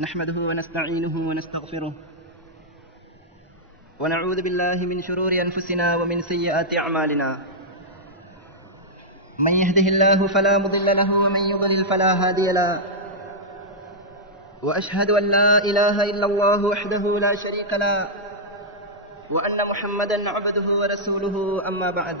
نحمده ونستعينه ونستغفره. ونعوذ بالله من شرور أنفسنا ومن سيئات أعمالنا. من يهده الله فلا مضل له ومن يضلل فلا هادي له. وأشهد أن لا إله إلا الله وحده لا شريك له. وأن محمدا عبده ورسوله أما بعد.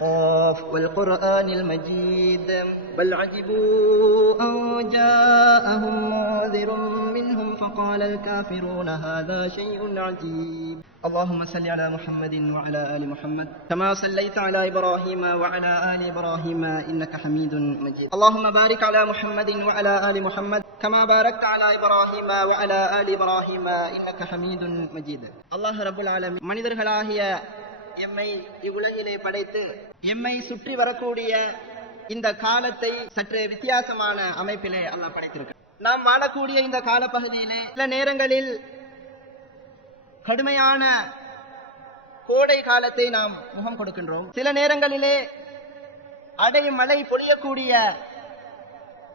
قاف والقرآن المجيد بل عجبوا أن جاءهم منذر منهم فقال الكافرون هذا شيء عجيب اللهم صل على محمد وعلى آل محمد كما صليت على إبراهيم وعلى آل إبراهيم إنك حميد مجيد اللهم بارك على محمد وعلى آل محمد كما باركت على إبراهيم وعلى آل إبراهيم إنك حميد مجيد الله رب العالمين மனிதர்களாகிய எம்மை இவ்வுலகிலே படைத்து எம்மை சுற்றி வரக்கூடிய இந்த காலத்தை சற்று வித்தியாசமான அமைப்பிலே அல்லாஹ் படைத்திருக்க நாம் வாழக்கூடிய இந்த காலப்பகுதியிலே சில நேரங்களில் கடுமையான கோடை காலத்தை நாம் முகம் கொடுக்கின்றோம். சில நேரங்களிலே அடை மழை பொழியக்கூடிய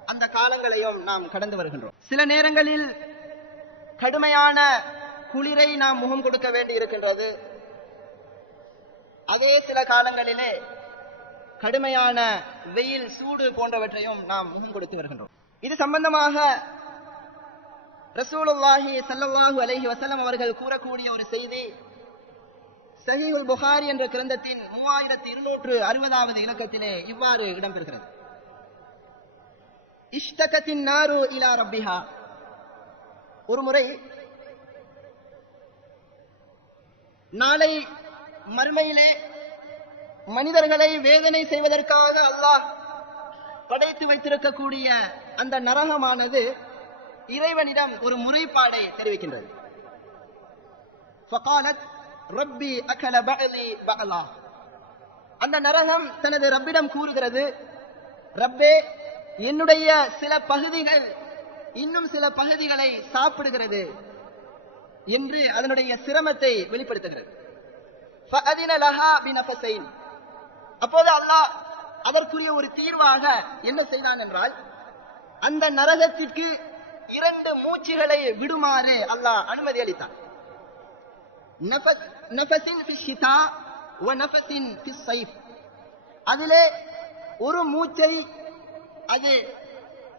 அந்த காலங்களையும் நாம் கடந்து வருகின்றோம். சில நேரங்களில் கடுமையான குளிரை நாம் முகம் கொடுக்க வேண்டி இருக்கின்றது அதே சில காலங்களிலே கடுமையான வெயில் சூடு போன்றவற்றையும் நாம் முகம் கொடுத்து வருகின்றோம். இது சம்பந்தமாக ரசூலுல்லாஹி சல்லாஹூ அலஹி வசலம் அவர்கள் கூறக்கூடிய ஒரு செய்தி சஹீஹுல் புகாரி என்ற கிரந்தத்தின் மூவாயிரத்தி இருநூற்று அறுபதாவது இலக்கத்திலே இவ்வாறு இடம்பெறுகிறது. இஷ்டகத்தின் நாரு இலா ரப்பிஹா. ஒரு முறை நாளை மறுமையிலே மனிதர்களை வேதனை செய்வதற்காக அல்லாஹ் படைத்து வைத்திருக்கக்கூடிய அந்த நரகமானது இறைவனிடம் ஒரு முறைப்பாடை தெரிவிக்கின்றது. ரப்பி அகல பகலி பகலா அந்த நரகம் தனது ரப்பிடம் கூறுகிறது ரப்பே என்னுடைய சில பகுதிகள் இன்னும் சில பகுதிகளை சாப்பிடுகிறது என்று அதனுடைய சிரமத்தை வெளிப்படுத்துகிறது. அப்போது அல்லாஹ் அதற்குரிய ஒரு தீர்வாக என்ன செய்தான் என்றால் அந்த நரகத்திற்கு இரண்டு மூச்சுகளை விடுமாறு அல்லாஹ் அனுமதி அளித்தான். அதிலே ஒரு மூச்சை அது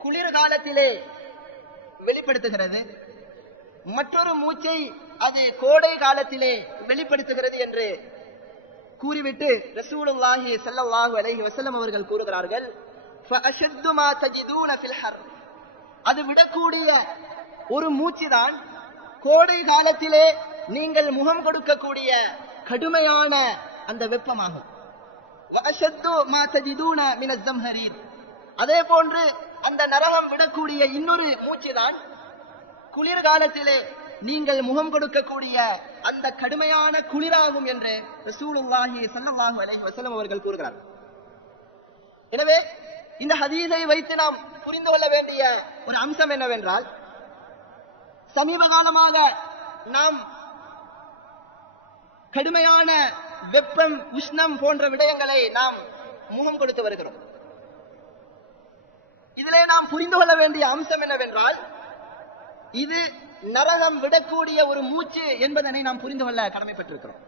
குளிர்காலத்திலே வெளிப்படுத்துகிறது. மற்றொரு மூச்சை அது கோடை காலத்திலே வெளிப்படுத்துகிறது என்று கூறிவிட்டு ரசூலுல்லாஹி ஸல்லல்லாஹு அலைஹி வஸல்லம் அவர்கள் கூறுகிறார்கள் ஃபஅஷத்து மா தஜிதூன ஃபில் ஹர். அது விடக்கூடிய ஒரு மூச்சுதான் கோடை காலத்திலே நீங்கள் முகம் கொடுக்கக்கூடிய கடுமையான அந்த வெப்பமாகும். வஅஷத்து மா தஜிதூன மின ஸம்ஹரீர் அதே போன்று அந்த நரகம் விடக்கூடிய இன்னொரு மூச்சுதான் குளிர்காலத்திலே நீங்கள் முகம் கொடுக்கக்கூடிய அந்த கடுமையான குளிராகும் என்று ரசூலுல்லாஹி சல்லாஹு அலஹி வசலம் அவர்கள் கூறுகிறார். எனவே இந்த ஹதீஸை வைத்து நாம் புரிந்து கொள்ள வேண்டிய ஒரு அம்சம் என்னவென்றால் சமீப காலமாக நாம் கடுமையான வெப்பம் உஷ்ணம் போன்ற விடயங்களை நாம் முகம் கொடுத்து வருகிறோம். இதிலே நாம் புரிந்து கொள்ள வேண்டிய அம்சம் என்னவென்றால் இது நரகம் விடக்கூடிய ஒரு மூச்சு என்பதனை நாம் புரிந்து கொள்ள கடமைப்பட்டிருக்கிறோம்.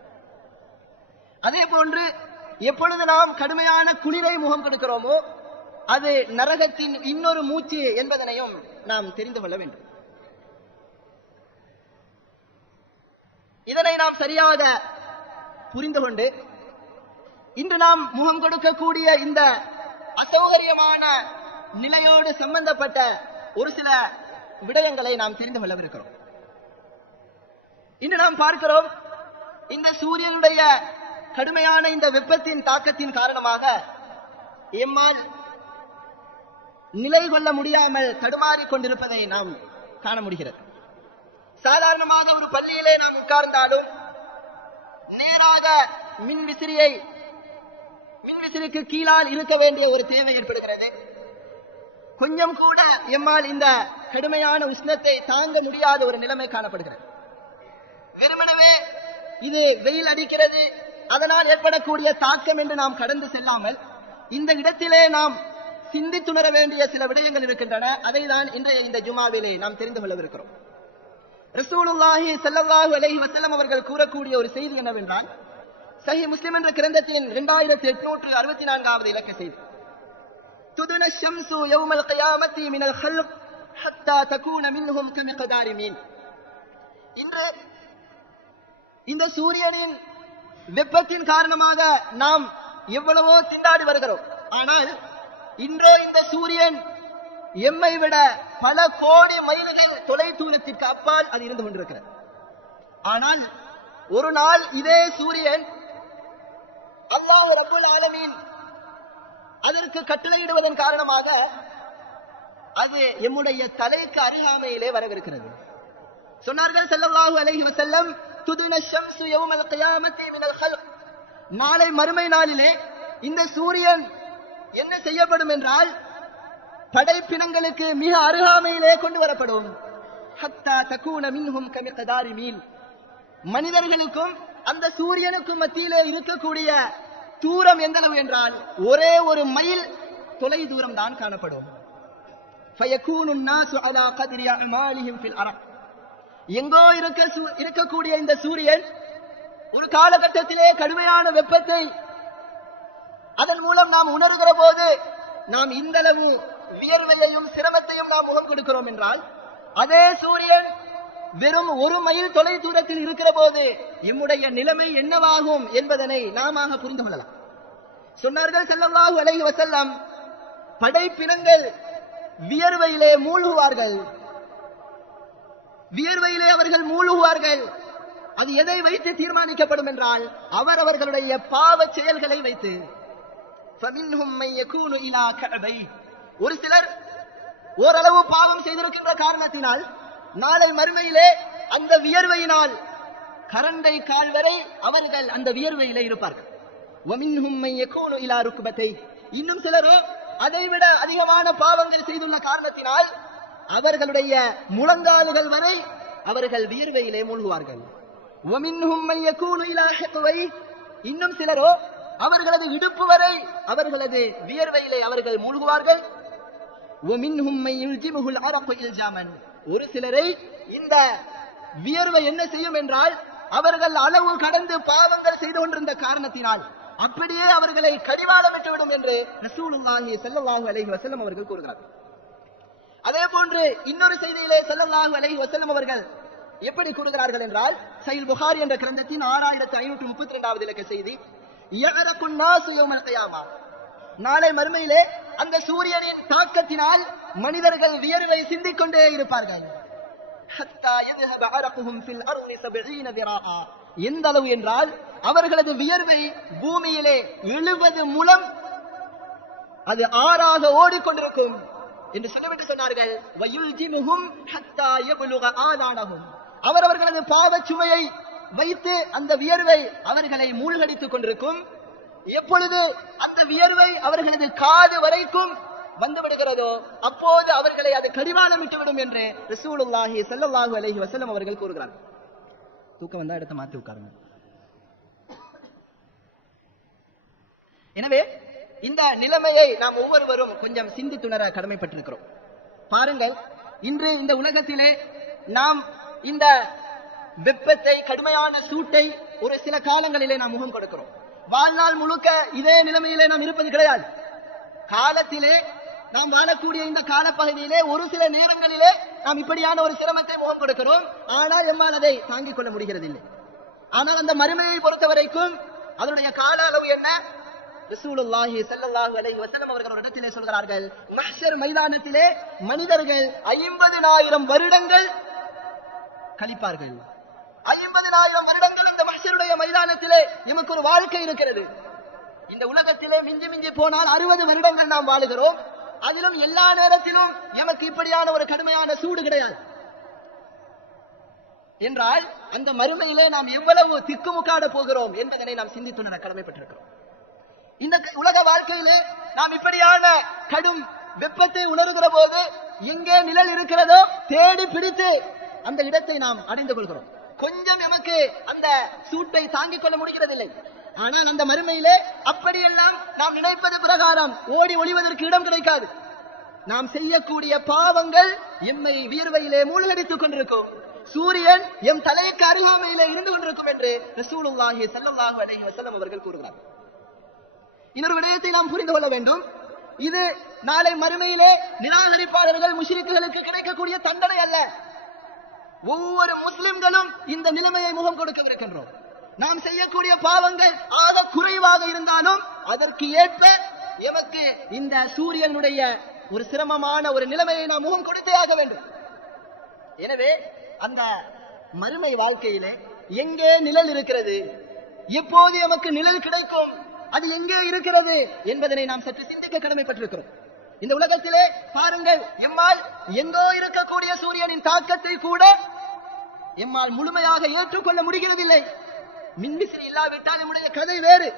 அதே போன்று எப்பொழுது நாம் கடுமையான குளிரை முகம் கொடுக்கிறோமோ அது நரகத்தின் இன்னொரு மூச்சு என்பதனையும் நாம் தெரிந்து கொள்ள வேண்டும். இதனை நாம் சரியாக புரிந்து கொண்டு இன்று நாம் முகம் கொடுக்கக்கூடிய இந்த அசௌகரியமான நிலையோடு சம்பந்தப்பட்ட ஒரு சில விடயங்களை நாம் தெரிந்து கொள்ளவிருக்கிறோம். இன்று நாம் பார்க்கிறோம் இந்த சூரியனுடைய கடுமையான இந்த வெப்பத்தின் தாக்கத்தின் காரணமாக எம்மால் நிலை கொள்ள முடியாமல் தடுமாறி கொண்டிருப்பதை நாம் காண முடிகிறது. சாதாரணமாக ஒரு பள்ளியிலே நாம் உட்கார்ந்தாலும் நேராக மின் விசிறியை மின் விசிறிக்கு கீழால் இருக்க வேண்டிய ஒரு தேவை ஏற்படுகிறது. கொஞ்சம் கூட எம்மால் இந்த கடுமையான உஷ்ணத்தை தாங்க முடியாத ஒரு நிலைமை காணப்படுகிறது. வெறுமனவே இது வெயில் அடிக்கிறது அதனால் ஏற்படக்கூடிய தாக்கம் என்று நாம் கடந்து செல்லாமல் இந்த இடத்திலே நாம் சிந்தித்துணர வேண்டிய சில விடயங்கள் இருக்கின்றன. அதை தான் இன்றைய இந்த ஜுமாவிலே நாம் தெரிந்து கொள்ளவிருக்கிறோம். ரசூலுல்லாஹி ஸல்லல்லாஹு அலஹி வசல்லம் அவர்கள் கூறக்கூடிய ஒரு செய்தி என்னவென்றால் சஹி முஸ்லிம் என்ற கிரந்தத்தின் இரண்டாயிரத்தி எட்நூற்று அறுபத்தி நான்காவது இலக்க செய்தி. துதுன ஷம்சு யௌமல் கயாமத்தி மினல் ஹல்க் ஹத்தா மின்ஹும் கமிகதாரி மீன் இன்று இந்த சூரியனின் வெப்பத்தின் காரணமாக நாம் எவ்வளவோ திண்டாடி வருகிறோம். ஆனால் இன்றோ இந்த சூரியன் எம்மை விட பல கோடி மைல்கள் தொலை தூரத்திற்கு அப்பால் அது இருந்து கொண்டிருக்கிறது. ஆனால் ஒரு நாள் இதே சூரியன் அல்லாஹ் ரபுல் ஆலமீன் அதற்கு கட்டளையிடுவதன் காரணமாக அது எம்முடைய தலைக்கு அருகாமையிலே வரவிருக்கிறது. சொன்னார்கள் ஸல்லல்லாஹு அலைஹி வஸல்லம் துதுன ஷம்சு யௌமல் கியாமத்தி மினல் ஹல்க் நாளை மறுமை நாளிலே இந்த சூரியன் என்ன செய்யப்படும் என்றால் படைப்பினங்களுக்கு மிக அருகாமையிலே கொண்டு வரப்படும். ஹத்தா தகூன மின்ஹும் கமிகதாரி மீன். மனிதர்களுக்கும் அந்த சூரியனுக்கும் மத்தியிலே இருக்கக்கூடிய தூரம் எந்தளவு என்றால் ஒரே ஒரு மைல் தொலை தூரம் தான் காணப்படும். எங்கோ இருக்க சூ- இருக்கக்கூடிய இந்த சூரியன் ஒரு காலகட்டத்திலே கடுமையான வெப்பத்தை அதன் மூலம் நாம் உணர்கிற போது நாம் இந்தளவு வியர்வையையும் சிரமத்தையும் நாம் முகம் கொடுக்கிறோம் என்றால் அதே சூரியன் வெறும் ஒரு மைல் தொலை தூரத்தில் இருக்கிற போது இம்முடைய நிலைமை என்னவாகும் என்பதனை நாம புரிந்து கொள்ளலாம். சொன்னார்கள் செல்லவாகு அலைஹி வஸல்லம் படைப்பினங்கள் வியர்வையிலே மூழ்குவார்கள். வியர்வையிலே அவர்கள் மூழ்குவார்கள். அது எதை வைத்து தீர்மானிக்கப்படும் என்றால் அவர் அவர்களுடைய பாவ செயல்களை வைத்து. ஒரு சிலர் ஓரளவு பாவம் செய்திருக்கின்ற காரணத்தினால் நாளை மறுமையிலே அந்த வியர்வையினால் கரண்டை கால் வரை அவர்கள் அந்த வியர்வையிலே இருப்பார்கள். இன்னும் சிலரோ அதைவிட அதிகமான பாவங்கள் செய்துள்ள காரணத்தினால் அவர்களுடைய முழங்காலுகள் வரை அவர்கள் வியர்வையிலே மூழ்குவார்கள். இன்னும் சிலரோ அவர்களது இடுப்பு வரை அவர்களது வியர்வையிலே அவர்கள் மூழ்குவார்கள். ஒரு சிலரை இந்த வியர்வை என்ன செய்யும் என்றால் அவர்கள் அளவு கடந்து பாவங்கள் செய்து கொண்டிருந்த காரணத்தினால். அப்படியே அவர்களை கடிவாளம் விட்டுவிடும் என்று ரசூலுல்லாஹி செல்லல்லாஹு அலைஹி வசல்லம் அவர்கள் கூறுகிறார்கள். அதே போன்று இன்னொரு செய்தியிலே செல்லல்லாஹு அலைஹி வசல்லம் அவர்கள் எப்படி கூறுகிறார்கள் என்றால் சயில் புகாரி என்ற கிரந்தத்தின் ஆறாயிரத்தி ஐநூற்று முப்பத்தி இரண்டாவது இலக்க செய்தி நாளை மறுமையிலே அந்த சூரியனின் தாக்கத்தினால் மனிதர்கள் வியர்வை சிந்திக் கொண்டே இருப்பார்கள் எந்த அளவு என்றால் அவர்களது வியர்வை பூமியிலே எழுபது முலம் அது ஆறாக ஓடிக்கொண்டிருக்கும் என்று சொல்லிவிட்டு சொன்னார்கள். அவர் ஹத்தா யப்லுக ஆதானஹும். வைத்து அந்த வியர்வை அவர்களை மூழ்கடித்துக் கொண்டிருக்கும். எப்பொழுது அந்த வியர்வை அவர்களது காது வரைக்கும் வந்துவிடுகிறதோ அப்போது அவர்களை அது கடிவாளமிட்டு விடும் என்று ரசூலுல்லாஹி ஸல்லல்லாஹு அலஹி வசலம் அவர்கள் கூறுகிறார்கள். தூக்கம் வந்தா இடத்த மாத்தி உட்காருங்க. எனவே இந்த நிலைமையை நாம் ஒவ்வொருவரும் கொஞ்சம் சிந்தித்துணர கடமைப்பட்டிருக்கிறோம். பாருங்கள் இன்று இந்த உலகத்திலே நாம் இந்த வெப்பத்தை கடுமையான சூட்டை ஒரு சில காலங்களிலே நாம் முகம் கொடுக்கிறோம். வாழ்நாள் முழுக்க இதே நிலைமையிலே நாம் இருப்பது கிடையாது. காலத்திலே நாம் வாழக்கூடிய இந்த காலப்பகுதியிலே ஒரு சில நேரங்களிலே நாம் இப்படியான ஒரு சிரமத்தை முகம் கொடுக்கிறோம். ஆனால் எம்மால் அதை தாங்கிக் கொள்ள முடிகிறதில்லை. ஆனால் அந்த மறுமையை பொறுத்த வரைக்கும் அதனுடைய கால அளவு என்ன? ரசூலுல்லாஹி ஸல்லல்லாஹு அலைஹி வஸல்லம் அவர்கள் ஒரு இடத்திலே சொல்கிறார்கள் மஹ்ஷர் மைதானத்திலே மனிதர்கள் 50000 வருடங்கள் கழிப்பார்கள். 50000 வருடங்கள் இந்த மஹ்ஷருடைய மைதானத்திலே எமக்கு ஒரு வாழ்க்கை இருக்கிறது. இந்த உலகத்திலே மிஞ்சி மிஞ்சி போனால் அறுபது வருடங்கள் நாம் வாழுகிறோம். அதிலும் எல்லா நேரத்திலும் எமக்கு இப்படியான ஒரு கடுமையான சூடு கிடையாது. என்றால் அந்த மறுமையிலே நாம் எவ்வளவு திக்குமுக்காட போகிறோம் என்பதனை நாம் சிந்தித்து கடமைப்பட்டிருக்கிறோம். இந்த உலக வாழ்க்கையிலே நாம் இப்படியான கடும் வெப்பத்தை உணர்கிற போது எங்கே நிழல் இருக்கிறதோ தேடி பிடித்து அந்த இடத்தை நாம் அடைந்து கொள்கிறோம். கொஞ்சம் எமக்கு அந்த சூட்டை தாங்கிக் கொள்ள முடிகிறதில்லை. ஆனால் அந்த மறுமையிலே அப்படியெல்லாம் நாம் நினைப்பது பிரகாரம் ஓடி ஒளிவதற்கு இடம் கிடைக்காது. நாம் செய்யக்கூடிய பாவங்கள் எம்மை வியர்வையிலே மூழ்கடித்துக் கொண்டிருக்கும். சூரியன் எம் தலைக்கு அருகாமையிலே இருந்து கொண்டிருக்கும் என்று ரசூலுல்லாஹி ஸல்லல்லாஹு அலைஹி வஸல்லம் அவர்கள் கூறுகிறார் இன்னொரு விடயத்தை நாம் புரிந்து கொள்ள வேண்டும். இது நாளை மறுமையிலே நிராகரிப்பாளர்கள் முஷிரிக்குகளுக்கு கிடைக்கக்கூடிய தண்டனை அல்ல. ஒவ்வொரு முஸ்லிம்களும் இந்த நிலைமையை முகம் கொடுக்கவிருக்கின்றோம். நாம் செய்யக்கூடிய பாவங்கள் ஆழம் குறைவாக இருந்தாலும் அதற்கு ஏற்ப எமக்கு இந்த சூரியனுடைய ஒரு சிரமமான ஒரு நிலைமையை நாம் முகம் கொடுத்தே ஆக வேண்டும். எனவே அந்த மறுமை வாழ்க்கையிலே எங்கே நிழல் இருக்கிறது? எப்போது எமக்கு நிழல் கிடைக்கும்? அது எங்கே இருக்கிறது என்பதனை நாம் சற்று சிந்திக்க கடமைப்பட்டிருக்கிறோம். இந்த உலகத்திலே பாருங்கள் எம்மால் எங்கோ இருக்கக்கூடிய சூரியனின் தாக்கத்தை கூட எம்மால் முழுமையாக ஏற்றுக்கொள்ள முடிகிறதில்லை. மின்விசிறி இல்லாவிட்டால் நம்முடைய கதை வேறு.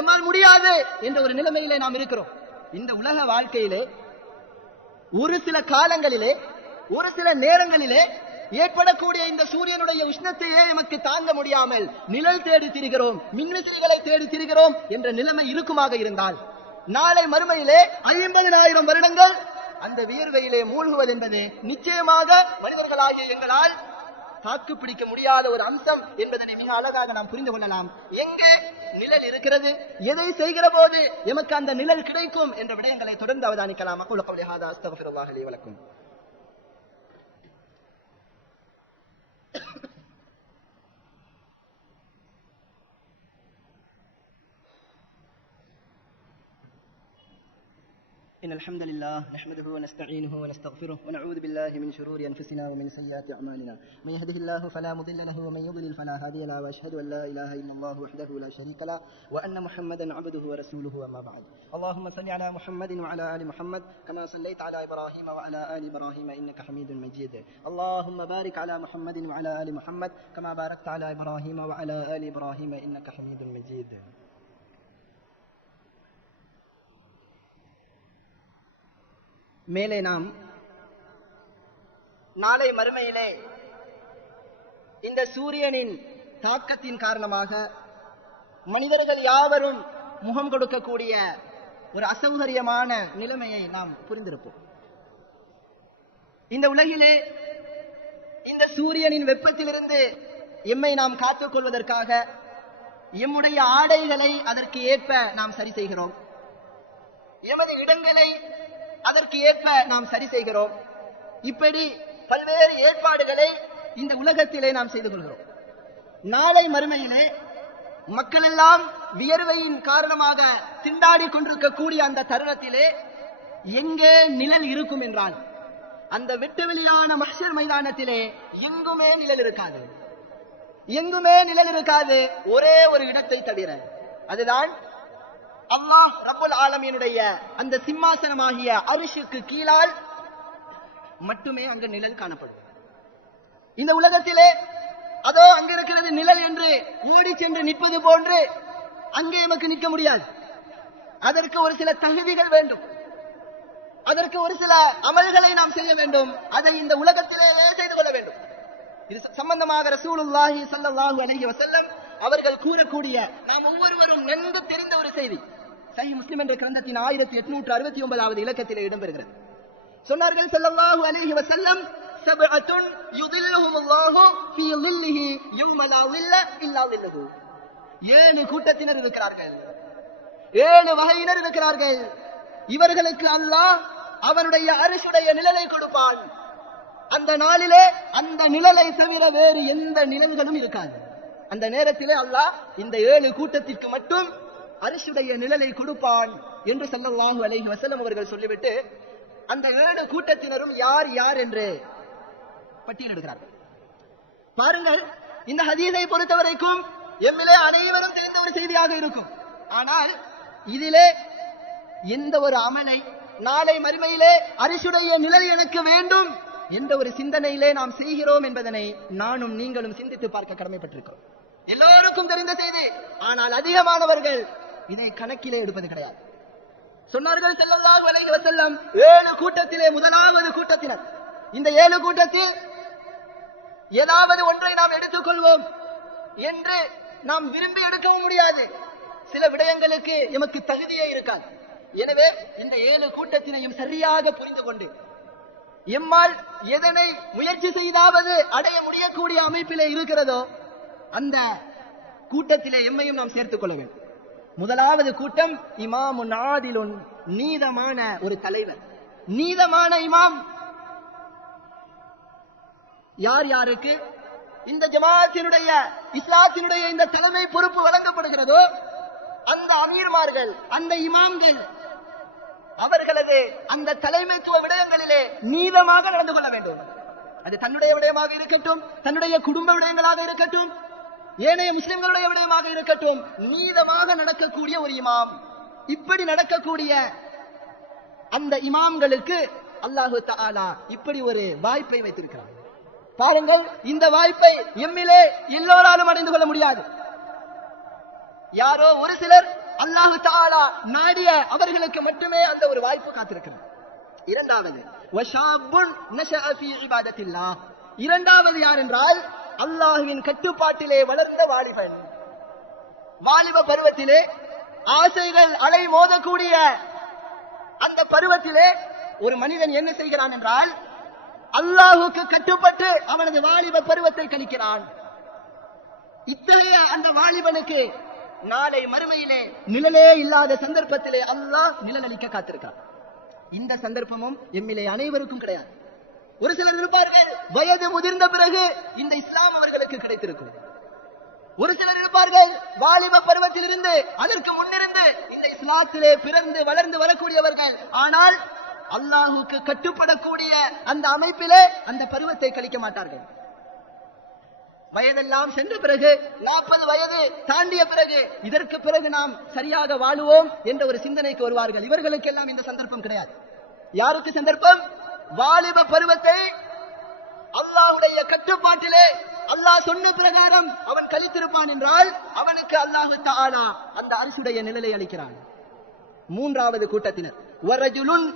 எம்மால் முடியாது என்ற ஒரு நிலைமையிலே நாம் இருக்கிறோம். இந்த உலக வாழ்க்கையிலே ஒரு சில காலங்களிலே ஒரு சில நேரங்களிலே ஏற்படக்கூடிய இந்த சூரியனுடைய உஷ்ணத்தையே நமக்கு தாங்க முடியாமல் நிழல் தேடி திரிகிறோம் மின்விசிறிகளை தேடி திரிகிறோம் என்ற நிலைமை இருக்குமாக இருந்தால் நாளை மறுமையிலே ஐம்பதினாயிரம் வருடங்கள் அந்த வியர்வையிலே மூழ்குவது என்பது நிச்சயமாக மனிதர்களாகிய எங்களால் தாக்கு பிடிக்க முடியாத ஒரு அம்சம் என்பதனை மிக அழகாக நாம் புரிந்து கொள்ளலாம். எங்கே நிழல் இருக்கிறது? எதை செய்கிற போது எமக்கு அந்த நிழல் கிடைக்கும் என்ற விடயங்களை தொடர்ந்து அவதானிக்கலாம். அக்குல் கவுலி ஹாதா அஸ்தக்ஃபிருல்லாஹ் வலக்கும். إن الحمد لله نحمده ونستعينه ونستغفره ونعوذ بالله من شرور أنفسنا ومن سيئات أعمالنا. من يهده الله فلا مضل له ومن يضلل فلا هادي له وأشهد أن لا إله إلا الله وحده لا شريك له وأن محمدا عبده ورسوله أما بعد. اللهم صل على محمد وعلى آل محمد كما صليت على إبراهيم وعلى آل إبراهيم إنك حميد مجيد. اللهم بارك على محمد وعلى آل محمد كما باركت على إبراهيم وعلى آل إبراهيم إنك حميد مجيد. மேலே நாம் நாளை மறுமையிலே இந்த சூரியனின் தாக்கத்தின் காரணமாக மனிதர்கள் யாவரும் முகம் கொடுக்கக்கூடிய ஒரு அசௌகரியமான நிலைமையை நாம் புரிந்திருப்போம். இந்த உலகிலே இந்த சூரியனின் வெப்பத்திலிருந்து எம்மை நாம் காத்துக் கொள்வதற்காக எம்முடைய ஆடைகளை அதற்கு ஏற்ப நாம் சரி செய்கிறோம். எமது இடங்களை அதற்கு ஏற்ப நாம் சரி செய்கிறோம். இப்படி பல்வேறு ஏற்பாடுகளை இந்த உலகத்திலே நாம் செய்து கொள்கிறோம். நாளை மறுமையிலே மக்கள் எல்லாம் வியர்வையின் காரணமாக திண்டாடி கொண்டிருக்கக்கூடிய அந்த தருணத்திலே எங்கே நிழல் இருக்கும் என்றால் அந்த வெட்டுவெளியான மஷர் மைதானத்திலே எங்குமே நிழல் இருக்காது. எங்குமே நிழல் இருக்காது. ஒரே ஒரு இடத்தை தவிர. அதுதான் அல்லாஹ் ரபுல் ஆலமியனுடைய அந்த சிம்மாசனமாகிய அரிஷுக்கு கீழால் மட்டுமே அங்கு நிழல் காணப்படும் இந்த உலகத்திலே அதோ அங்க இருக்கிறது நிழல் என்று ஓடி சென்று நிற்பது போன்று அங்கே எமக்கு நிற்க முடியாது. அதற்கு ஒரு சில தகுதிகள் வேண்டும். அதற்கு ஒரு சில அமல்களை நாம் செய்ய வேண்டும். அதை இந்த உலகத்திலேயே செய்து கொள்ள வேண்டும். இது சம்பந்தமாக ரசூலுல்லாஹி சல்லாஹூ அலஹி வசல்லம் அவர்கள் கூறக்கூடிய நாம் ஒவ்வொருவரும் நன்கு தெரிந்த ஒரு செய்தி. சஹி முஸ்லிம் என்ற கிரந்தத்தின் ஆயிரத்தி எட்நூற்று அறுபத்தி ஒன்பதாவது இலக்கத்தில் இடம்பெறுகிறது. சொன்னார்கள் சல்லல்லாஹு அலிஹி வசல்லம் சபஅத்துன் யுதில்லுஹும் அல்லாஹு ஃபீ லில்லிஹி யௌம லா இல்லா லில்லஹு. ஏழு கூட்டத்தினர் இருக்கிறார்கள். ஏழு வகையினர் இருக்கிறார்கள். இவர்களுக்கு அல்லாஹ் அவருடைய அரிசுடைய நிழலை கொடுப்பான். அந்த நாளிலே அந்த நிழலை தவிர வேறு எந்த நிழல்களும் இருக்காது. அந்த நேரத்திலே அல்லாஹ் இந்த ஏழு கூட்டத்திற்கு மட்டும் அரிசுடைய நிழலை கொடுப்பான் என்று ஸல்லல்லாஹு அலைஹி வசலம் அவர்கள் சொல்லிவிட்டு அந்த ஏழு கூட்டத்தினரும் யார் யார் என்று பட்டியலிடுகிறார்கள் பாருங்கள் இந்த ஹதீஸை பொறுத்த வரைக்கும் எம்மிலே அனைவரும் தெரிந்த ஒரு செய்தியாக இருக்கும். ஆனால் இதிலே எந்த ஒரு அமலை நாளை மறுமையிலே அரிசுடைய நிழல் எனக்கு வேண்டும் என்ற ஒரு சிந்தனையிலே நாம் செய்கிறோம் என்பதனை நானும் நீங்களும் சிந்தித்து பார்க்க கடமைப்பட்டிருக்கிறோம். எல்லோருக்கும் தெரிந்த செய்தி. ஆனால் அதிகமானவர்கள் இதை கணக்கிலே எடுப்பது கிடையாது. சொன்னார்கள் ஸல்லல்லாஹு அலைஹி வஸல்லம் ஏழு கூட்டத்திலே முதலாவது கூட்டத்தினர். இந்த ஏழு கூட்டத்தில் ஏதாவது ஒன்றை நாம் எடுத்துக்கொள்வோம் என்று நாம் விரும்பி எடுக்கவும் முடியாது. சில விடயங்களுக்கு எமக்கு தகுதியே இருக்காது. எனவே இந்த ஏழு கூட்டத்தினையும் சரியாக புரிந்து கொண்டு எம்மால் எதனை முயற்சி செய்தாவது அடைய முடியக்கூடிய அமைப்பிலே இருக்கிறதோ அந்த கூட்டத்திலே எம்மையும் நாம் சேர்த்துக் கொள்ள வேண்டும். முதலாவது கூட்டம் இமாம் ஆதிலுன் நீதமான ஒரு தலைவர். நீதமான இமாம். யார் யாருக்கு? இந்த ஜமாத்தினுடைய இஸ்லாத்தினுடைய இந்த தலைமை பொறுப்பு வழங்கப்படுகிறதோ அந்த அமீர்மார்கள் அந்த இமாம்கள் அவர்களது அந்த தலைமைத்துவ விடயங்களிலே நீதமாக நடந்து கொள்ள வேண்டும். அது தன்னுடைய விடயமாக இருக்கட்டும் தன்னுடைய குடும்ப விடயங்களாக இருக்கட்டும் ஏனைய முஸ்லிம்களுடைய விடயமாக இருக்கட்டும் நீதமாக நடக்கக்கூடிய ஒரு இமாம். இப்படி நடக்கக்கூடிய அந்த இமாம்களுக்கு அல்லாஹு தாலா இப்படி ஒரு வாய்ப்பை வைத்திருக்கிறார் பாருங்கள் இந்த வாய்ப்பை எம்மிலே எல்லோராலும் அடைந்து கொள்ள முடியாது. யாரோ ஒரு சிலர் அல்லாஹு தாலா நாடிய அவர்களுக்கு மட்டுமே அந்த ஒரு வாய்ப்பு காத்திருக்கிறார் இரண்டாவது இரண்டாவது யார் என்றால் அல்லாஹுவின் கட்டுப்பாட்டிலே வளர்ந்த வாலிபன். வாலிப பருவத்திலே ஆசைகள் அலை மோதக்கூடிய அந்த பருவத்திலே ஒரு மனிதன் என்ன செய்கிறான் என்றால் அல்லாஹுக்கு கட்டுப்பட்டு அவனது வாலிப பருவத்தை கழிக்கிறான் இத்தகைய அந்த வாலிபனுக்கு நாளை மறுமையிலே நிழலே இல்லாத சந்தர்ப்பத்திலே அல்லாஹ் நிழலளிக்க காத்திருக்கிறான் இந்த சந்தர்ப்பமும் எம்மிலே அனைவருக்கும் கிடையாது. ஒரு சிலர் இருப்பார்கள். வயது முதிர்ந்த பிறகு இந்த இஸ்லாம் அவர்களுக்கு கிடைத்திருக்கும். ஒரு சிலர் இருப்பார்கள் வாலிப பருவத்திலிருந்து அதற்கு முன்னிருந்து இந்த இஸ்லாத்திலே பிறந்து வளர்ந்து வரக்கூடியவர்கள். ஆனால் அல்லாஹுக்கு கட்டுப்படக்கூடிய அந்த அமைப்பிலே அந்த பருவத்தை கழிக்க மாட்டார்கள். வயதெல்லாம் சென்ற பிறகு நாற்பது வயது தாண்டிய பிறகு இதற்கு பிறகு நாம் சரியாக வாழுவோம் என்ற ஒரு சிந்தனைக்கு வருவார்கள். இவர்களுக்கெல்லாம் இந்த சந்தர்ப்பம் கிடையாது. யாருக்கு சந்தர்ப்பம்? வாலிப பருவத்தை அல்லாஹ்வுடைய கட்டுப்பாட்டிலே அல்லாஹ் சொன்ன பிரகாரம் அவன் கழித்திருப்பான் என்றால் அவனுக்கு அல்லாஹு தாலா அந்த அரசுடைய நிழலை அளிக்கிறான். மூன்றாவது கூட்டத்தினர். வரஜுலுன்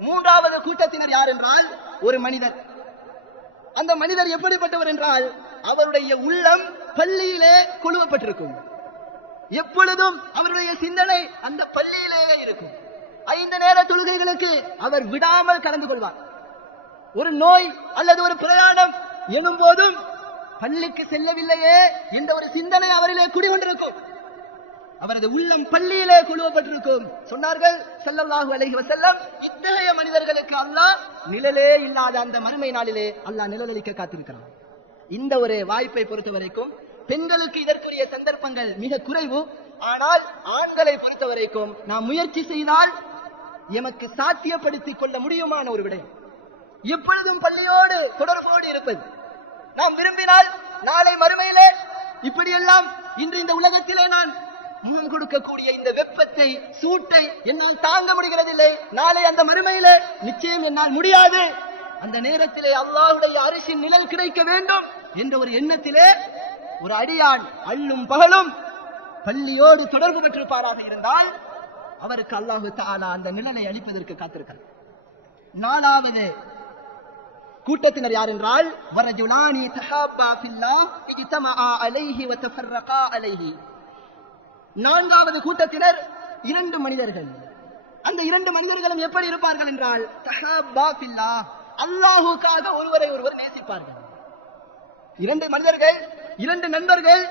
மூன்றாவது கூட்டத்தினர் யார் என்றால் ஒரு மனிதர். அந்த மனிதர் எப்படிப்பட்டவர் என்றால் அவருடைய உள்ளம் பள்ளியிலே கொழுவப்பட்டிருக்கும். எப்பொழுதும் அவருடைய சிந்தனை அந்த பள்ளியிலேயே இருக்கும். ஐந்து நேர தொழுகைகளுக்கு அவர் விடாமல் கலந்து கொள்வார். ஒரு நோய் அல்லது ஒரு பிரயாணம் எனும் போதும் பள்ளிக்கு செல்லவில்லையே என்ற ஒரு சிந்தனை அவரிலே குடிகொண்டிருக்கும். அவரது உள்ளம் பள்ளியிலே குழுவப்பட்டிருக்கும். சொன்னார்கள் ஸல்லல்லாஹு அலைஹி வசல்லம் இத்தகைய மனிதர்களுக்கு அல்லாஹ் நிழலே இல்லாத அந்த மறுமை நாளிலே அல்லாஹ் நிழலளிக்க காத்திருக்கிறான். இந்த ஒரு வாய்ப்பை பொறுத்த வரைக்கும் பெண்களுக்கு இதற்குரிய சந்தர்ப்பங்கள் மிக குறைவு. ஆனால் ஆண்களை பொறுத்த வரைக்கும் நாம் முயற்சி செய்தால் எமக்கு சாத்தியப்படுத்திக் கொள்ள முடியுமான ஒரு விடயம் எப்பொழுதும் பள்ளியோடு தொடர்போடு இருப்பது. நாம் விரும்பினால் நாளை மறுமையிலே இப்படியெல்லாம் இன்று இந்த உலகத்திலே நான் முகம் கொடுக்கக்கூடிய இந்த வெப்பத்தை சூட்டை என்னால் தாங்க முடிகிறதில்லை. நாளை அந்த மறுமையிலே நிச்சயம் என்னால் முடியாது. அந்த நேரத்திலே அல்லாஹ்வுடைய அரிசின் நிழல் கிடைக்க வேண்டும் என்ற ஒரு எண்ணத்திலே ஒரு அடியான் அள்ளும் பகலும் பள்ளியோடு தொடர்பு பெற்றிருப்பாராக இருந்தால் அவருக்கு அல்லாஹு தாலா அந்த நிழலை அளிப்பதற்கு காத்திருக்கிறார். நாலாவது கூட்டத்தினர் யார் என்றால் வரஜுலானி தஹாபா ஃபில்லா இஜ்தமஆ அலைஹி வ தஃபர்ரகா அலைஹி. நான்காவது கூட்டத்தினர் இரண்டு மனிதர்கள். அந்த இரண்டு மனிதர்களும் எப்படி இருப்பார்கள் என்றால் தஹாபா ஃபில்லா அல்லாஹுக்காக ஒருவரை ஒருவர் நேசிப்பார்கள். இரண்டு மனிதர்கள் இரண்டு நண்பர்கள்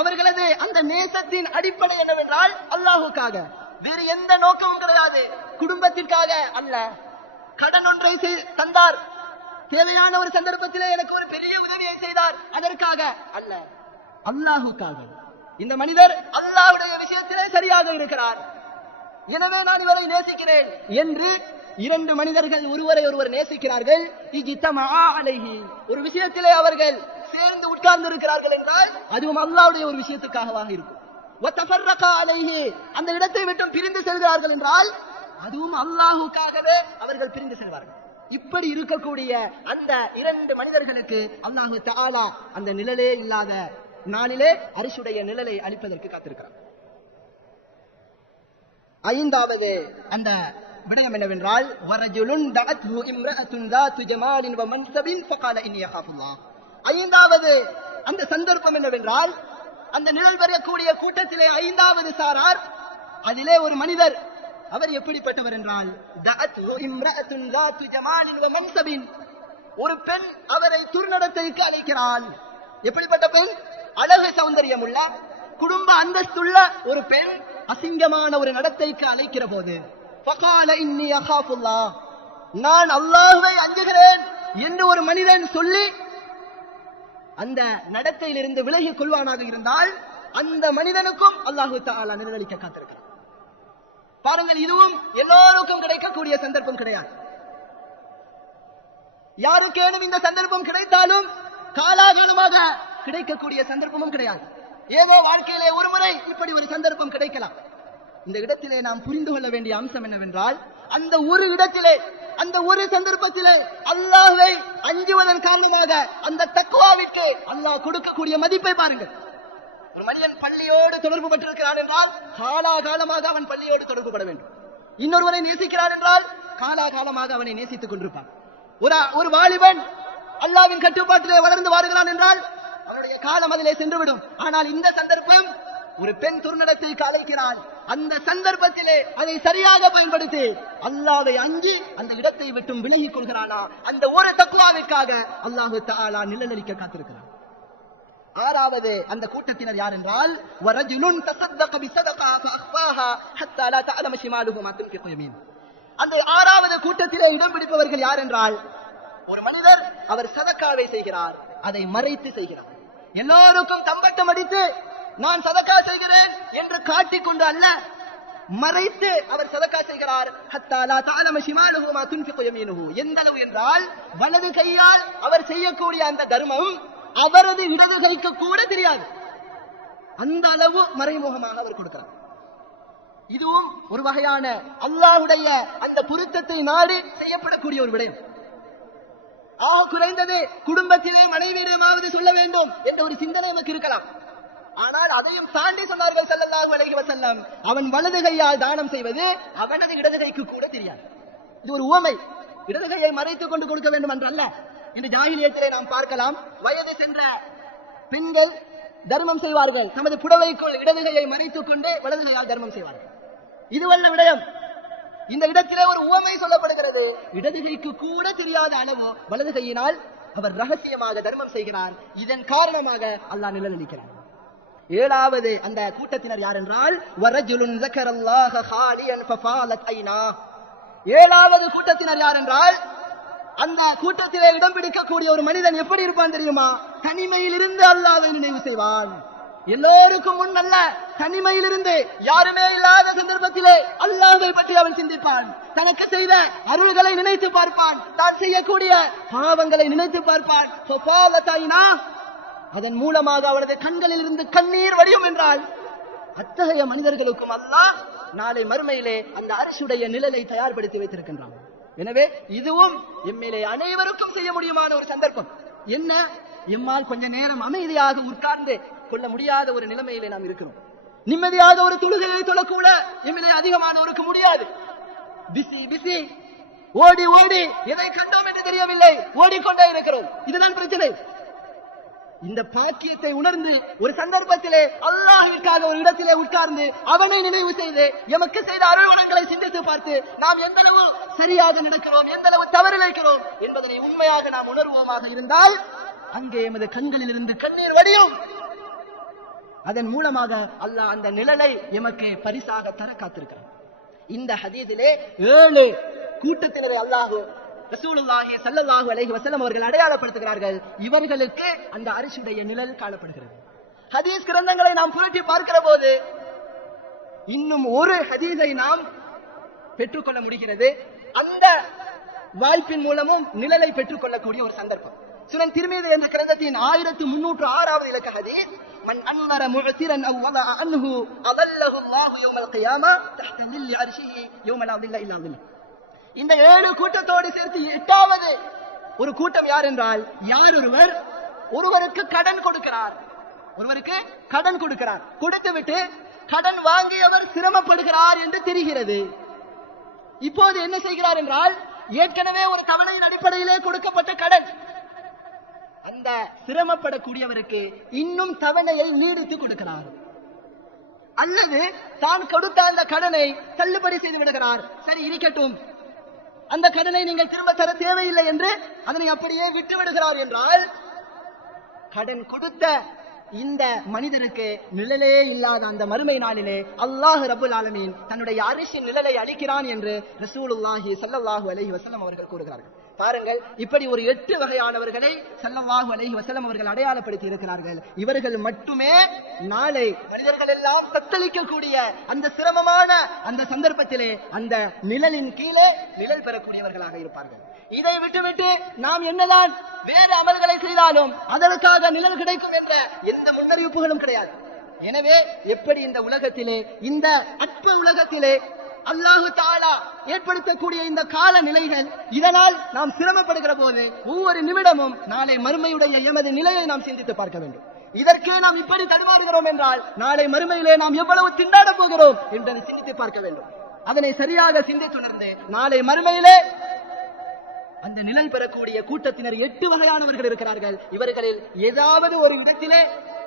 அவர்களது அந்த நேசத்தின் அடிப்படை என்னவென்றால் அல்லாஹுக்காக. வேறு எந்த நோக்கமும் கிடையாது. குடும்பத்திற்காக அல்ல. கடன் ஒன்றை தந்தார். தேவையான ஒரு சந்தர்ப்பத்திலே எனக்கு ஒரு பெரிய உதவியை செய்தார். அதற்காக அல்ல. அல்லாஹுக்காக. இந்த மனிதர் அல்லாஹுடைய விஷயத்திலே சரியாக இருக்கிறார். எனவே நான் இவரை நேசிக்கிறேன் என்று இரண்டு மனிதர்கள் ஒருவரை ஒருவர் நேசிக்கிறார்கள். ஒரு விஷயத்திலே அவர்கள் சேர்ந்து உட்கார்ந்து இருக்கிறார்கள் என்றால் அதுவும் அல்லாவுடைய ஒரு விஷயத்துக்காகவாக இருக்கும். அந்த இடத்தை விட்டும் பிரிந்து செல்கிறார்கள் என்றால் அதுவும் அல்லாஹுக்காகவே அவர்கள் பிரிந்து செல்வார்கள். இப்படி இருக்கக்கூடிய அந்த இரண்டு மனிதர்களுக்கு அல்லாஹு தாலா அந்த நிழலே இல்லாத நாளிலே அரிசுடைய நிழலை அளிப்பதற்கு காத்திருக்கிறார் ஐந்தாவது அந்த விடயம் என்னவென்றால் ஐந்தாவது அந்த சந்தர்ப்பம் என்னவென்றால் அந்த நிழல் வரக்கூடிய கூட்டத்திலே ஐந்தாவது சாரார். அதிலே ஒரு மனிதர். அவர் எப்படிப்பட்டவர் என்றால் ஒரு பெண் அவரை துர்நடத்தைக்கு அழைக்கிறாள். எப்படிப்பட்ட பெண்? அழகு சௌந்தரியம் உள்ள குடும்ப அந்தஸ்துள்ள ஒரு பெண் அசிங்கமான ஒரு நடத்தைக்கு அழைக்கிற போது நான் அல்லாஹுவை அஞ்சுகிறேன் என்று ஒரு மனிதன் சொல்லி அந்த நடத்தையிலிருந்து விலகிக் கொள்வானாக இருந்தால் அந்த மனிதனுக்கும் அல்லாஹு தாலா நிர்வகிக்க காத்திருக்கிறார் பாருங்கள் இதுவும் எல்லோருக்கும் கிடைக்கக்கூடிய சந்தர்ப்பம் கிடையாது. யாருக்கேனும் இந்த சந்தர்ப்பம் கிடைத்தாலும் காலாகாலமாக கிடைக்கக்கூடிய சந்தர்ப்பமும் கிடையாது. ஏதோ வாழ்க்கையிலே ஒரு முறை இப்படி ஒரு சந்தர்ப்பம் கிடைக்கலாம். இந்த இடத்திலே நாம் புரிந்து கொள்ள வேண்டிய அம்சம் என்னவென்றால் அந்த ஒரு இடத்திலே அந்த ஒரு சந்தர்ப்பத்திலே அல்லாஹை அஞ்சுவதன் காரணமாக அந்த தக்குவாவிற்கு அல்லாஹ் கொடுக்கக்கூடிய மதிப்பை பாருங்கள். ஒரு மனிதன் பள்ளியோடு தொடர்பு பட்டிருக்கிறான் என்றால் காலாகாலமாக அவன் பள்ளியோடு தொடர்பு பட வேண்டும். இன்னொருவனை நேசிக்கிறான் என்றால் காலாகாலமாக அவனை நேசித்துக் கொண்டிருப்பான். ஒரு ஒரு வாலிபன் அல்லாவின் கட்டுப்பாட்டிலே வளர்ந்து வாருகிறான் என்றால் அவனுடைய காலம் அதிலே சென்றுவிடும். ஆனால் இந்த சந்தர்ப்பம் ஒரு பெண் துருநடத்தை அழைக்கிறாள் அந்த சந்தர்ப்பத்திலே அதை சரியாக பயன்படுத்தி அல்லாவை அஞ்சி அந்த இடத்தை விட்டும் விலகிக் கொள்கிறானா? அந்த ஒரு தக்குவாவிற்காக அல்லாஹு தாலா நிழலளிக்க காத்திருக்கிறான். ஆறாவது அந்த கூட்டத்தினர் யார் என்றால் வரஜுலுன் தசத்தக பிசதகா ஃபஅக்ஃபாஹா ஹத்தா லா தஅலம ஷிமாலுஹு மா துன்ஃபிகு யமீன். அந்த ஆறாவது கூட்டத்திலே இடம் பிடிப்பவர்கள் யார் என்றால் ஒரு மனிதர் அவர் சதக்காவை செய்கிறார் அதை மறைத்து செய்கிறார். எல்லோருக்கும் தம்பட்டம் அடித்து நான் சதக்கா செய்கிறேன் என்று காட்டிக்கொண்டு அல்ல மறைத்து அவர் சதக்கா செய்கிறார். ஹத்தாலா தாலம தஅலம ஷிமாலுஹு மா எந்த அளவு என்றால் வலது கையால் அவர் செய்யக்கூடிய அந்த தர்மம் அவரது இடது கைக்கு கூட தெரியாது. அந்த அளவு மறைமுகமாக அவர் கொடுக்கிறார். இதுவும் ஒரு வகையான அல்லாஹுடைய அந்த பொருத்தத்தை நாடி செய்யப்படக்கூடிய ஒரு விடயம். ஆக குறைந்தது குடும்பத்திலே மனைவியிடமாவது சொல்ல வேண்டும் என்ற ஒரு சிந்தனை நமக்கு இருக்கலாம். ஆனால் அதையும் தாண்டி சொன்னார்கள் ஸல்லல்லாஹு அலைஹி வசல்லம் அவன் வலது கையால் தானம் செய்வது அவனது இடது கைக்கு கூட தெரியாது. இது ஒரு உவமை. இடது கையை மறைத்துக் கொண்டு கொடுக்க வேண்டும் என்றல்ல. இந்த ஜாகிலியத்திலே நாம் பார்க்கலாம் வயது சென்ற பெண்கள் தர்மம் செய்வார்கள். தமது புடவைக்குள் இடது கையை மறைத்துக் கொண்டு வலது கையால் தர்மம் செய்வார்கள். இதுவல்ல விடயம். இந்த இடத்திலே ஒரு உவமை சொல்லப்படுகிறது. இடது கைக்கு கூட தெரியாத அளவு வலது கையினால் அவர் ரகசியமாக தர்மம் செய்கிறார். இதன் காரணமாக அல்லாஹ் நிழலளிக்கிறார் ஏழாவது அந்த கூட்டத்தினர் யார் என்றால் ஏழாவது கூட்டத்தினர் யார் என்றால் அந்த கூட்டத்திலே இடம் பிடிக்கக்கூடிய ஒரு மனிதன் எப்படி இருப்பான் தெரியுமா? தனிமையிலிருந்து அல்லாவை நினைவு செய்வான். எல்லோருக்கும் முன் அல்ல தனிமையிலிருந்து யாருமே இல்லாத சந்தர்ப்பத்திலே அல்லாஹை பற்றி அவன் சிந்திப்பான். தனக்கு செய்த அருள்களை நினைத்து பார்ப்பான். தான் செய்யக்கூடிய பாவங்களை நினைத்து பார்ப்பான். அதன் மூலமாக அவனது கண்களில் இருந்து கண்ணீர் வடியும் என்றால் அத்தகைய மனிதர்களுக்கும் அல்லாஹ் நாளை மறுமையிலே அந்த அரசுடைய நிழலை தயார்படுத்தி வைத்திருக்கின்றான். எனவே இதுவும் எம்மிலே அனைவருக்கும் செய்ய முடியுமான ஒரு சந்தர்ப்பம். என்ன? எம்மால் கொஞ்ச நேரம் அமைதியாக உட்கார்ந்து கொள்ள முடியாத ஒரு நிலைமையிலே நாம் இருக்கிறோம். நிம்மதியாக ஒரு தொழுகையை தொழக்கூட எம்மிலே அதிகமானவருக்கு முடியாது. பிசி பிசி ஓடி ஓடி. எதை கண்டோம் என்று தெரியவில்லை. ஓடிக்கொண்டே இருக்கிறோம். இதுதான் பிரச்சனை. இந்த பாக்கியத்தை உணர்ந்து ஒரு சந்தர்ப்பத்திலே அல்லாஹிற்காக ஒரு இடத்திலே உட்கார்ந்து அவனை நினைவு செய்து எமக்கு செய்த அருள்வனங்களை சிந்தித்து பார்த்து நாம் எந்த அளவு சரியாக நடக்கிறோம் எந்த அளவு தவறு வைக்கிறோம் என்பதனை உண்மையாக நாம் உணர்வோமாக இருந்தால் அங்கே எமது கண்களில் இருந்து கண்ணீர் வடியும். அதன் மூலமாக அல்லாஹ் அந்த நிழலை எமக்கு பரிசாக தர காத்திருக்கிறான். இந்த ஹதீதிலே ஏழு கூட்டத்தினரை அல்லாஹ் ரசூலுல்லாஹி சல்லல்லாஹு அலைஹி வஸல்லம் அவர்கள் அடையாளப்படுத்துகிறார்கள். இவர்களுக்கு அந்த அரிசியுடைய நிழல் காணப்படுகிறது. ஹதீஸ் கிரந்தங்களை நாம் புரட்டி பார்க்கிற போது இன்னும் ஒரு ஹதீஸை நாம் பெற்றுக்கொள்ள முடிகிறது. அந்த வாய்ப்பின் மூலமும் நிழலை பெற்றுக்கொள்ளக்கூடிய ஒரு சந்தர்ப்பம். சுனன் திருமீது என்ற கிரந்தத்தின் ஆயிரத்தி முன்னூற்று ஆறாவது இலக்க ஹதீஸ் மன் அன்வர முஅசிரன் அவ் வதஅ அன்ஹு அதல்லஹு அல்லாஹு யௌமல் கியாமா தஹ்த லில்லி அர்ஷிஹி யௌம லா இந்த ஏழு கூட்டத்தோடு சேர்த்து எட்டாவது. ஒரு கூட்டம் யார் என்றால் யார் ஒருவர்? ஒருவருக்கு கடன் கொடுக்கிறார். ஒருவருக்கு கடன் கொடுக்கிறார். கொடுத்து விட்டு கடன் வாங்கியவர் சிரமப்படுகிறார் என்று தெரிகிறது. இப்போது என்ன செய்கிறார் என்றால் ஏற்கனவே ஒரு தவணையின் அடிப்படையிலே கொடுக்கப்பட்ட கடன். அந்த சிரமப்படக்கூடியவருக்கு இன்னும் தவணையை நீடித்து கொடுக்கிறார். அல்லது தான் கொடுத்த அந்த கடனை தள்ளுபடி செய்து விடுகிறார். சரி இருக்கட்டும். அந்த கடனை நீங்கள் திரும்ப தர தேவையில்லை என்று அதனை அப்படியே விட்டு விடுகிறார் என்றால் கடன் கொடுத்த இந்த மனிதருக்கு நிழலே இல்லாத அந்த மறுமை நாளிலே அல்லாஹ் ரபுல் ஆலமீன் தன்னுடைய அரிசி நிழலை அளிக்கிறான் என்று ரசூலுல்லாஹி சல்லாஹூ அலஹி வசலம் அவர்கள் கூறுகிறார்கள். பாருங்கள் இப்படி ஒரு எட்டு வகையானவர்களை செல்லவாகு அலைஹி வசலம் அவர்கள் அடையாளப்படுத்தி இருக்கிறார்கள். இவர்கள் மட்டுமே நாளை மனிதர்கள் எல்லாம் தத்தளிக்கக்கூடிய அந்த சிரமமான அந்த சந்தர்ப்பத்திலே அந்த நிழலின் கீழே நிழல் பெறக்கூடியவர்களாக இருப்பார்கள். இதை விட்டுவிட்டு நாம் என்னதான் வேறு அமல்களை செய்தாலும் அதற்காக நிழல் கிடைக்கும் என்ற எந்த முன்னறிவிப்புகளும் கிடையாது. எனவே எப்படி இந்த உலகத்திலே இந்த அற்ப உலகத்திலே அல்லாஹு தாலா ஏற்படுத்தக்கூடிய இந்த கால நிலைகள் இதனால் நாம் சிரமப்படுகிற போது ஒவ்வொரு நிமிடமும் நாளை மறுமையுடைய எமது நிலையை நாம் சிந்தித்து பார்க்க வேண்டும். இதற்கே நாம் இப்படி தடுமாறுகிறோம் என்றால் நாளை மறுமையிலே நாம் எவ்வளவு திண்டாட போகிறோம் என்பதை சிந்தித்து பார்க்க வேண்டும். அதனை சரியாக சிந்தித்துணர்ந்து நாளை மறுமையிலே அந்த நிழல் பெறக்கூடிய கூட்டத்தினர் எட்டு வகையானவர்கள் இருக்கிறார்கள். இவர்களில் ஏதாவது ஒரு இடத்திலே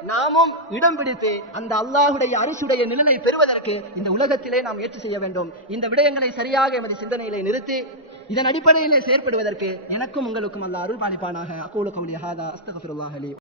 நாமும் இடம் பிடித்து அந்த அல்லாஹுடைய அரிசுடைய நிழலை பெறுவதற்கு இந்த உலகத்திலே நாம் ஏற்று செய்ய வேண்டும். இந்த விடயங்களை சரியாக எமது சிந்தனையிலே நிறுத்தி இதன் அடிப்படையிலே செயற்படுவதற்கு எனக்கும் உங்களுக்கும் அல்ல அருள் பாலிப்பானாக. அக்கூலுக்கும் ஹாதா அஸ்தகஃபிருல்லாஹலி